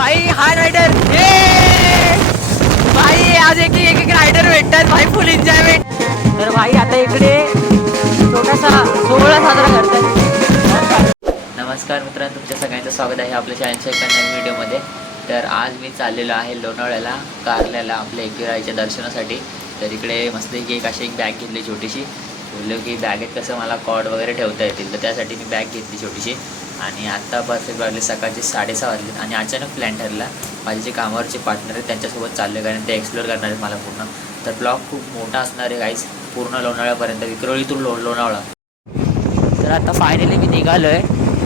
भाई हा रायडर भाई आज एक एक एक रायडर भेटतात. भाई फुल एन्जॉयमेंट तर भाई आता इकडे छोटासा सोहळा साजरा करतात. नमस्कार मित्रांनो तुमच्या सगळ्यांचं स्वागत आहे आपल्या चॅनलच्या एका नवीन व्हिडिओमध्ये तर आज मी चाललेलो आहे लोणावळ्याला कारल्याला आपल्या एकविराईच्या दर्शनासाठी. तर इकडे मस्त की एक अशी एक बॅग घेतली छोटीशी. बोललो की बॅगेत कसं मला कॉड वगैरे ठेवता येतील तर त्यासाठी मी बॅग घेतली छोटीशी. आणि आत्ता परफेक्ट वाजले सकाळचे साडेसहा वाजले आणि अचानक प्लॅन ठरला. माझे जे कामावरचे पार्टनर आहेत त्यांच्यासोबत चालले कारण ते एक्सप्लोअर करणार आहेत मला पूर्ण. तर ब्लॉग खूप मोठा असणार आहे गाईज पूर्ण लोणावळ्यापर्यंत विक्रोळीतून लो लोणावळा. तर आता फायनली मी निघालो आहे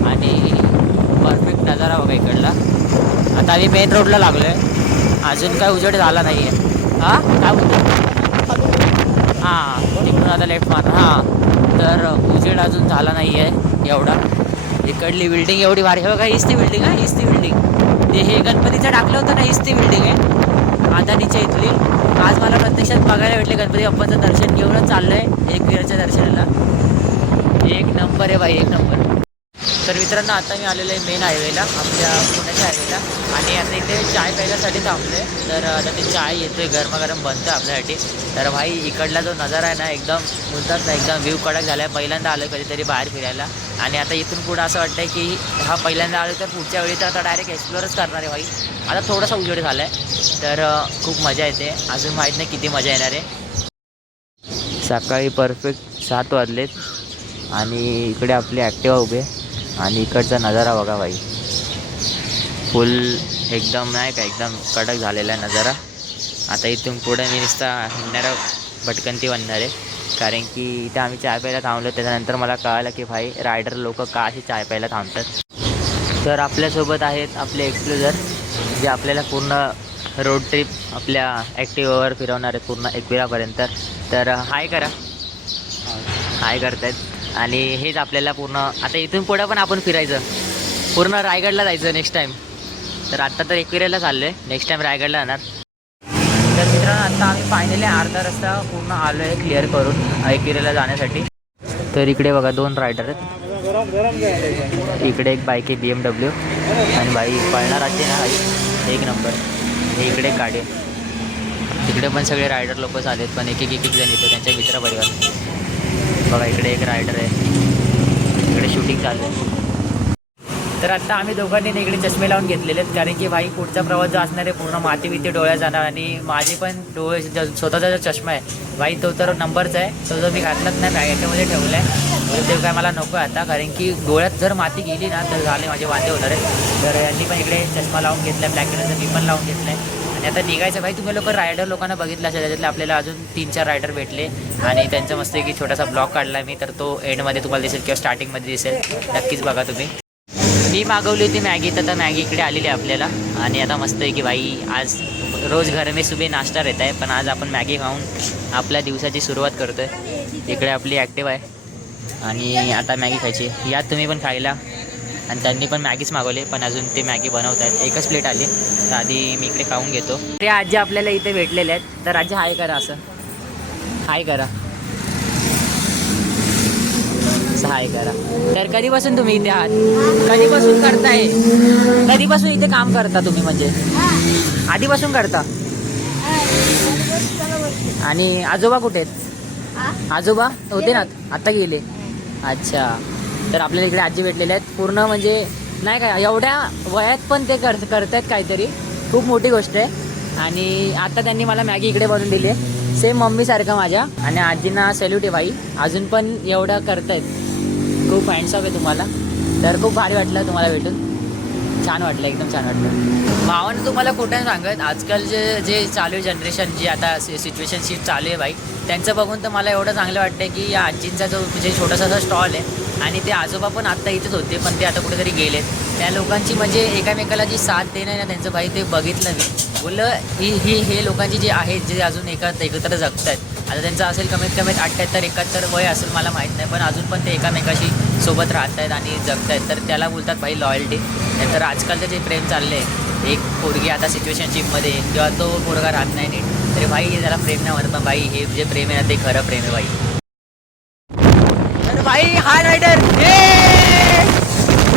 आणि परफेक्ट नजारा बघा इकडला. आता आम्ही मेन रोडला लागलो आहे अजून काय उजेड झाला नाही आहे हां? काय बोलतो हां तिकडून आता लेफ्ट मार हां. तर उजेड अजून झाला नाही आहे एवढा. इकडली बिल्डिंग एवढी भारी. हे बघा हीच ती बिल्डिंग आहे हीच ती बिल्डिंग ते हे गणपतीचं टाकलं होतं ना हीच ती बिल्डिंग आहे. आदानीच्या इथली. आज मला प्रत्यक्षात बघायला भेटले गणपती बाप्पाचं दर्शन घेऊनच चाललं आहे एकविराच्या दर्शनाला. एक नंबर आहे बाई एक नंबर तर मित्रांनो आता मी आलेलो आहे मेन हायवेला आपल्या पुण्याच्या हायवेला आणि आता इथे चाय प्यायल्यासाठी थांबलो आहे तर आता ते चाय येतोय गरमागरम बनतं आहे आपल्यासाठी. तर भाई इकडला जो नजारा आहे ना एकदम बोलतात ना एकदम व्ह्यू कडक झाला आहे पहिल्यांदा आलो कधीतरी बाहेर फिरायला. आणि आता इथून पुढं असं वाटतं की हा पहिल्यांदा आलो तर पुढच्या वेळी तर आता डायरेक्ट एक्सप्लोरच करणार आहे भाई. आता थोडासा उजेड झाला आहे तर खूप मजा येते. अजून माहीत नाही किती मजा येणार आहे. सकाळी परफेक्ट सात वाजलेत आणि इकडे आपले ॲक्टिवा उभे आणि इकडचा नजारा बघा भाई. फुल एकदम नाही का एकदम कडक झालेला आहे नजारा. आता इथून पुढे मी नुसता हिंडणारा भटकंती बनणार आहे. कारण की इथं आम्ही चाय प्यायला थांबलो त्याच्यानंतर मला कळालं की भाई रायडर लोक का असे चाय प्यायला थांबतात? तर आपल्यासोबत आहेत आपले एक्सप्लोजर जे आपल्याला पूर्ण रोड ट्रिप आपल्या ॲक्टिवावर फिरवणार आहेत पूर्ण एकविरापर्यंत. तर हाय करा. हाय करतायत. आणि हेच आपल्याला पूर्ण आता इथून पुढं पण आपण फिरायचं. पूर्ण रायगडला जायचं नेक्स्ट टाईम तर आत्ता तर एकविराला चाललो आहे नेक्स्ट टाईम रायगडला जाणार. तर मित्रांनो आता आम्ही फायनली अर्धा रस्ता पूर्ण आलो आहे क्लिअर करून एकविरेला जाण्यासाठी. तर इकडे बघा दोन रायडर आहेत. इकडे एक बाईक आहे बी एम डब्ल्यू आणि बाई पळणार असे ना एक नंबर इकडे एक गाडी आहे. तिकडे पण सगळे रायडर लोक आलेत पण एक एक एक जण येतो त्यांच्या मित्रपरिवार. बघा इकडे एक रायडर आहे. इकडे शूटिंग चालू आहे. तर आता आम्ही दोघांनी ना इकडे चष्मे लावून घेतलेले आहेत कारण की भाई पुढचा प्रवास जो असणार आहे पूर्ण माती बिती डोळ्या जाणार आणि माझे पण डोळे स्वतःचा जो चष्मा आहे भाई तो तर नंबरचा आहे तो जो मी घातलाच नाही बॅगेच्यामध्ये ठेवला आहे ते काय मला नको आहे आता कारण की डोळ्यात जर माती गेली ना तर झाले माझे वांदे होणार आहे तर यांनी पण इकडे चष्मा लावून घेतला ब्लॅक मी पण लावून घेतला आहे आणि आता निघायचं भाई तुम्ही लोक रायडर लोकांना बघितलं असेल त्याच्यातले आपल्याला अजून तीन चार रायडर भेटले. आणि त्यांचं मस्त की छोटासा ब्लॉग काढला मी तर तो एंडमध्ये तुम्हाला दिसेल किंवा स्टार्टिंगमध्ये दिसेल. नक्कीच बघा तुम्ही. मी मागवली होती मॅगी तर आता मॅगी इकडे आलेली आहे आपल्याला. आणि आता मस्त आहे की भाई आज रोज घर में सुबह नाश्ता रहता आहे पण आज आपण मॅगी खाऊन आपल्या दिवसाची सुरुवात करतो आहे इकडे आपली ॲक्टिव्ह आहे. आणि आता मॅगी खायची यात तुम्ही पण खायला. आणि त्यांनी पण मॅगीच मागवले पण अजून ते मॅगी बनवत आहेत. एकच प्लेट आली. तर आधी मी इकडे खाऊन घेतो. ते आजी आपल्याला इथे भेटलेले आहेत. तर आजी हाय करा असं. हाय करा. असं हाय करा. तर कधीपासून तुम्ही इथे आहात? कधीपासून करताय? कधीपासून इथे काम करता तुम्ही म्हणजे? आधीपासून करता? आणि आजोबा कुठे आहेत? आजोबा? होते ना? आता गेले. अच्छा. तर आपल्याला इकडे आजी भेटलेले आहेत. पूर्ण म्हणजे नाही काय एवढ्या वयात पण ते कर करतायत काहीतरी. खूप मोठी गोष्ट आहे. आणि आता त्यांनी मला मॅगी इकडे बनवून दिली आहे. सेम मम्मीसारखं माझ्या. आणि आजींना सॅल्यूट आहे भाई अजून पण एवढं करतायत. खूप हँडसॉप आहे तुम्हाला. तर खूप भारी वाटलं तुम्हाला भेटून. छान वाटलं एकदम छान वाटलं. भावानं तुम्हाला कुठे सांगत आजकाल जे जे चालू आहे जनरेशन जी आता सिच्युएशनशिप चालू आहे बाई त्यांचं बघून तर मला एवढं चांगलं वाटतं की या आजींचा जो म्हणजे छोटासा स्टॉल आहे आणि ते आजोबा पण आत्ता इथेच होते पण ते आता कुठेतरी गेलेत. त्या लोकांची म्हणजे एकामेकाला जी साथ देणं आहे ना त्यांचं भाई ते बघितलं मी. बोललं ही ही हे लोकांची जी आहेत जे अजून एका एकत्र जगत आहेत आता त्यांचं असेल कमीत कमीत अठ्ठ्याहत्तर एकाहत्तर वय असेल मला माहीत नाही पण अजून पण ते एकामेकाशी सोबत राहत आहेत आणि जगत आहेत तर त्याला बोलतात भाई लॉयल्टी नंतर आजकालचं जे प्रेम चाललं आहे एक पोरगी आता सिच्युएशनशिपमध्ये किंवा तो पोरगा राहत नाही नीट तरी भाई त्याला प्रेम नाही म्हणत पण भाई हे जे प्रेम आहे ना ते खरं प्रेम आहे भाई. तर भाई हा रायडर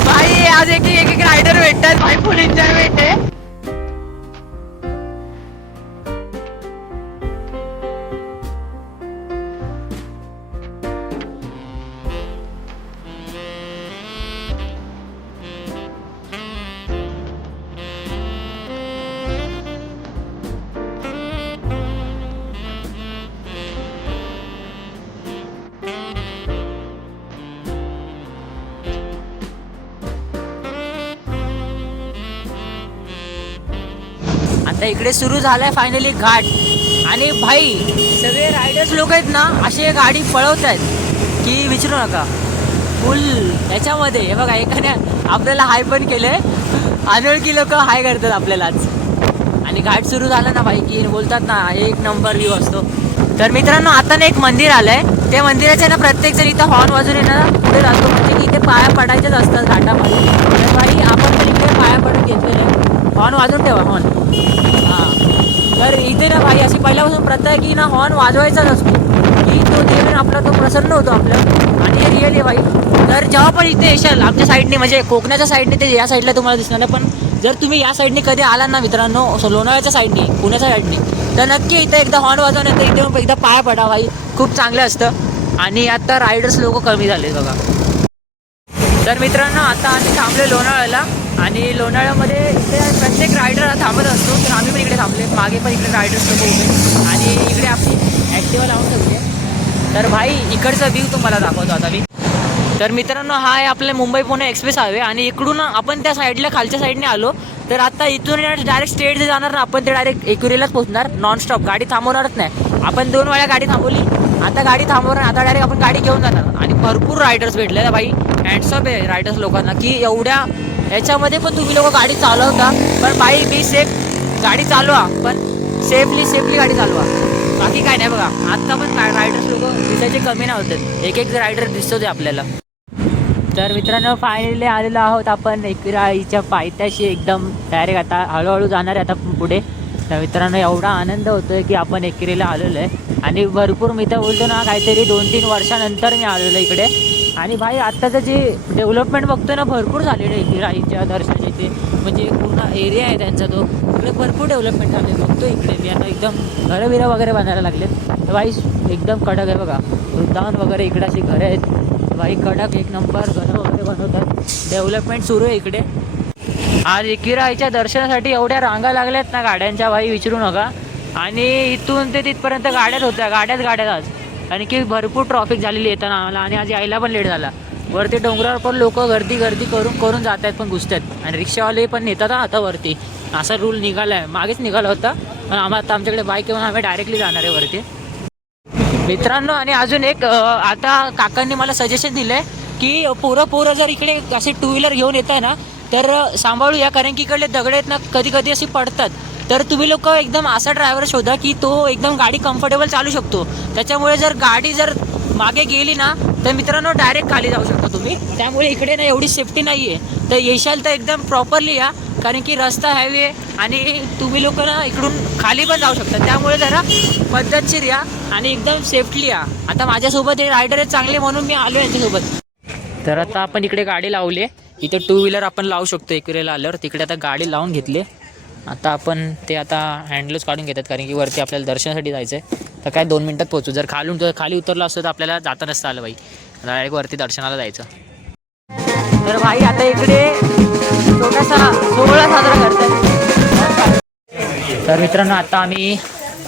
भाई आज एक एक एक रायडर भेटतात भाई फुल एन्जॉयमेंट आहे. इकडे सुरू झालाय फायनली घाट. आणि भाई सगळे रायडर्स लोक आहेत ना असे गाडी पळवत आहेत. की विचारू नका. फुल याच्यामध्ये हे बघा एकाने आपल्याला हाय पण केलंय. अनोळखी लोक हाय करतात आपल्यालाच. आणि घाट सुरू झाला ना भाई की बोलतात ना एक नंबर व्ह्यू असतो. तर मित्रांनो आता ना एक मंदिर आलंय. त्या मंदिराच्या ना प्रत्येक जण इथं हॉर्न वाजून येणार. पुढे जातो म्हणजे की इथे पाया पडायचेच असतात घाटामध्ये. तर भाई आपण पण इकडे पाया पडून घेतलेले हॉर्न वाजून ठेवा हॉर्न. हां. तर इथे ना भाई अशी पहिल्यापासून प्रथा आहे की ना हॉर्न वाजवायचाच असतो. की तो देव आपला तो प्रसन्न होतो आपलं आणि हे रिअल आहे भाई तर जेव्हा पण इथे येशाल आमच्या साईडने म्हणजे कोकणाच्या साईडने ते या साईडला तुम्हाला दिसणार नाही पण जर तुम्ही या साईडने कधी आला ना मित्रांनो असं लोणावळ्याच्या साईडने पुण्याच्या साईडने तर नक्की इथं एकदा हॉर्न वाजवून येतं इथे एकदा पाया पडा भाई खूप चांगलं असतं. आणि आता रायडर्स लोक कमी झाले बघा. तर मित्रांनो आता आम्ही थांबले लोणावळ्याला. आणि लोणावळ्यामध्ये इथे प्रत्येक रायडर थांबत असतो तर आम्ही पण इकडे थांबले मागे पण इकडे रायडर्स लोक उभे आणि इकडे आपली ॲक्टिवा लावून ठेवली आहे. तर भाई इकडचा व्ह्यू तुम्हाला दाखवतो आता मी. तर मित्रांनो हा आहे आपले मुंबई पुणे एक्सप्रेस हायवे आणि इकडून आपण त्या साईडला खालच्या साईडने आलो. तर आता इथून डायरेक्ट स्टेट जे जाणार ना आपण ते डायरेक्ट एकुरीलाच पोहोचणार नॉनस्टॉप गाडी थांबवणारच नाही. आपण दोन वेळा गाडी थांबवली. आता गाडी थांबवणार आता डायरेक्ट आपण गाडी घेऊन जाणार. आणि भरपूर रायडर्स भेटले ना भाई हँडसॉप आहे रायडर्स लोकांना की एवढ्या याच्यामध्ये पण तुम्ही लोक गाडी चालवता. पण बाई बी सेफ गाडी चालवा. पण सेफली सेफली गाडी चालवा. बाकी काय नाही बघा. आत्ता पण रायडर्स लोक दिसायचे कमी नाही होतात एक एक रायडर दिसतो ते आपल्याला. तर मित्रांनो फायनली आलेलो आहोत आपण. एकराईच्या पायथ्याशी एकदम डायरेक्ट आता हळूहळू जाणार आहे आता पुढे. तर मित्रांनो एवढा आनंद होतोय की आपण एकेरीला आलेलो आहे. आणि भरपूर मी तर बोलतो ना काहीतरी दोन तीन वर्षानंतर मी आलेलो इकडे. आणि भाई आत्ताचं जे डेव्हलपमेंट बघतो ना भरपूर झालेलं आहे राईच्या दर्शनाचे ते म्हणजे पूर्ण एरिया आहे त्यांचा तो. तिकडे भरपूर डेव्हलपमेंट झाले बघतो इकडे. मी आता एकदम घरं बिरं वगैरे बांधायला लागलेत. तर भाई एकदम कडक आहे बघा. वृद्धावन वगैरे इकडे अशी घरं आहेत. भाई कडक एक नंबर घरं वगैरे बनवतात. डेव्हलपमेंट सुरू आहे इकडे. आज एकिराईच्या दर्शनासाठी एवढ्या रांगा लागल्यात ना गाड्यांच्या भाई विचारू नका. आणि इथून ते तिथपर्यंत गाड्याच होत्या. गाड्याच गाड्यात आज. कारण की भरपूर ट्रॉफिक झालेली येताना आम्हाला. आणि आज यायला पण लेट झाला. वरती डोंगरावर पण लोक गर्दी गर्दी करून करून जात आहेत पण घुसत आहेत. आणि रिक्षावाले पण नेतात आता वरती. असा रूल निघाला आहे मागेच निघाला होता. पण आम्हाला आता आमच्याकडे बाईक येऊन आम्ही डायरेक्टली जाणार आहे वरती. मित्रांनो आणि अजून एक आता काकांनी मला सजेशन दिलं आहे की पोरं पोरं जर इकडे असे टू व्हीलर घेऊन येत आहे ना तर सांभाळूया. कारण की इकडले दगड आहेत ना कधी कधी अशी पडतात. तर तुम्ही लोक एकदम असा ड्रायव्हर शोधा की तो एकदम गाडी कम्फर्टेबल चालू शकतो. त्याच्यामुळे जर गाडी जर मागे गेली ना तर मित्रांनो डायरेक्ट खाली जाऊ शकता तुम्ही. त्यामुळे इकडे ना एवढी सेफ्टी नाही आहे तर येशाल तर एकदम प्रॉपरली या कारण की रस्ता हायवे आहे आणि तुम्ही लोक ना इकडून खाली पण जाऊ शकता. त्यामुळे जरा पद्धतशीर या आणि एकदम सेफ्टली या. आता माझ्यासोबत हे रायडर चांगले म्हणून मी आलो यांच्यासोबत. तर आता आपण इकडे गाडी लावली आहे इथं टू व्हीलर आपण लावू शकतो एकविरेला आल्यावर. तिकडे आता गाडी लावून घेतली आता आपण ते आता हँडलच काढून घेतात कारण की वरती आपल्याला दर्शनासाठी जायचं आहे तर काय दोन मिनटात पोहोचू. जर खालून खाली उतरलं असतं तर आपल्याला जाता नसतं आलं बाई. डायरेक्ट वरती दर्शनाला जायचं. तर भाई आता इकडे छोटासा सोहळा साजरा करतात तर मित्रांनो आता आम्ही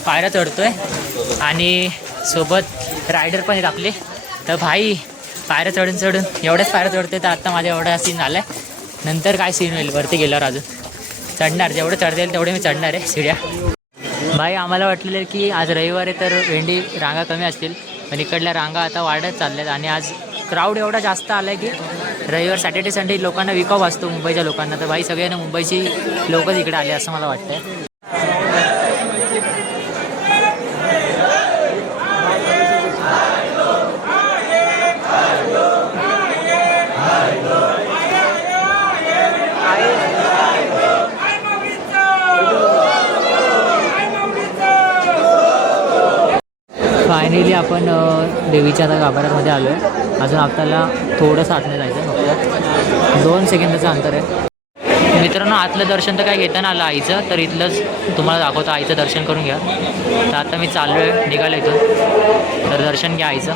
पायऱ्या चढतोय आणि सोबत रायडर पण आहेत आपले. तर भाई पायऱ्या चढून चढून एवढ्याच पायऱ्या चढते तर आता माझ्या एवढा सीन झालाय. नंतर काय सीन होईल? वरती गेल्यावर अजून. चढणार. जेवढं चढता येईल तेवढे मी चढणार आहे शिड्या भाई आम्हाला वाटलेलं की आज रविवार आहे तर भेंडी रांगा कमी असतील पण इकडल्या रांगा आता वाढत चालल्यात आणि आज क्राऊड एवढा जास्त आला आहे की रविवार सॅटर्डे संडे लोकांना विक असतो मुंबईच्या लोकांना. तर भाई सगळ्यांना मुंबईची लोकच इकडे आले असं मला वाटतं फायनली आपण देवीच्या आता गाभाऱ्यामध्ये आलो आहे अजून आपल्याला थोडंसं आतमध्ये जायचं आहे फक्त दोन सेकंदाचं अंतर आहे. मित्रांनो आतलं दर्शन तर काय घेता ना आलं आईचं तर इथलंच तुम्हाला दाखवतो आईचं दर्शन करून घ्या. तर आता मी चाललो आहे निघालो इथून. तर दर्शन घ्या आईचं.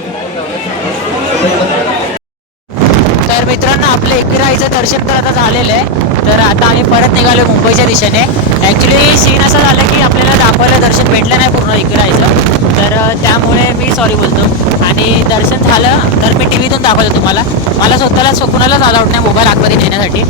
तर मित्रांनो आपलं एकविराईचं दर्शन तर आता झालेलं आहे. तर आता आम्ही परत निघालो मुंबईच्या दिशेने. ॲक्च्युली सीन असं झालं की आपल्याला दाखवायला दर्शन भेटलं नाही पूर्ण एकविराईचं तर त्यामुळे मी सॉरी बोलतो. आणि दर्शन झालं तर मी टी व्हीतून दाखवतो तुम्हाला. मला स्वतःला स्व- कुणालाच अलाउड नाही मोबाईल आतमध्ये नेण्यासाठी.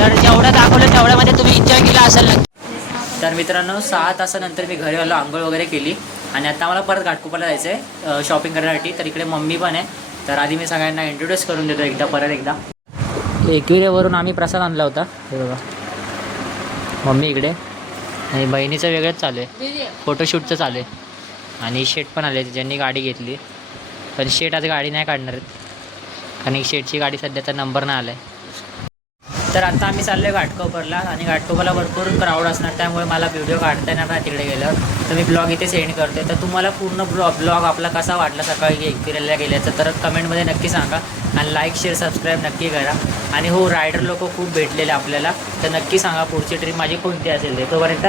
तर जेवढं दाखवलं तेवढ्यामध्ये तुम्ही एन्जॉय केला असेल नक्की. तर मित्रांनो सहा तासानंतर मी घरी आलो आंघोळ वगैरे केली. आणि आता मला परत घाटकोपाला जायचं आहे शॉपिंग करण्यासाठी. तर इकडे मम्मी पण आहे. तर आधी मी सगळ्यांना इंट्रोड्यूस करून देतो एकदा परत एकदा. एकविरेवरून आम्ही प्रसाद आणला होता. हे बघा. मम्मी इकडे. आणि बहिणीचं वेगळंच चालू आहे. फोटोशूटचं चालू आहे. आणि शेट पण आले ज्यांनी गाडी घेतली. पण शेट आज गाडी नाही काढणार आहेत. कारण शेटची गाडी सध्याचा नंबर नाही आला आहे तर आता आम्ही चाललो आहे घाटकोपरला आणि घाटकोपरला भरपूर क्राऊड असणार त्यामुळे मला व्हिडिओ काढता येणार नाही तिकडे गेल्यावर. तर मी ब्लॉग इथे सेंड करते तर तुम्हाला पूर्ण ब्लॉग ब्लॉग आपला कसा वाटला सकाळी फिरायला गेल्याचं तर कमेंटमध्ये नक्की सांगा. आणि लाईक शेअर सबस्क्राईब नक्की करा. आणि हो रायडर लोक खूप भेटलेले आपल्याला. तर नक्की सांगा पुढची ट्रिप माझी कोणती असेल ते. तोपर्यंत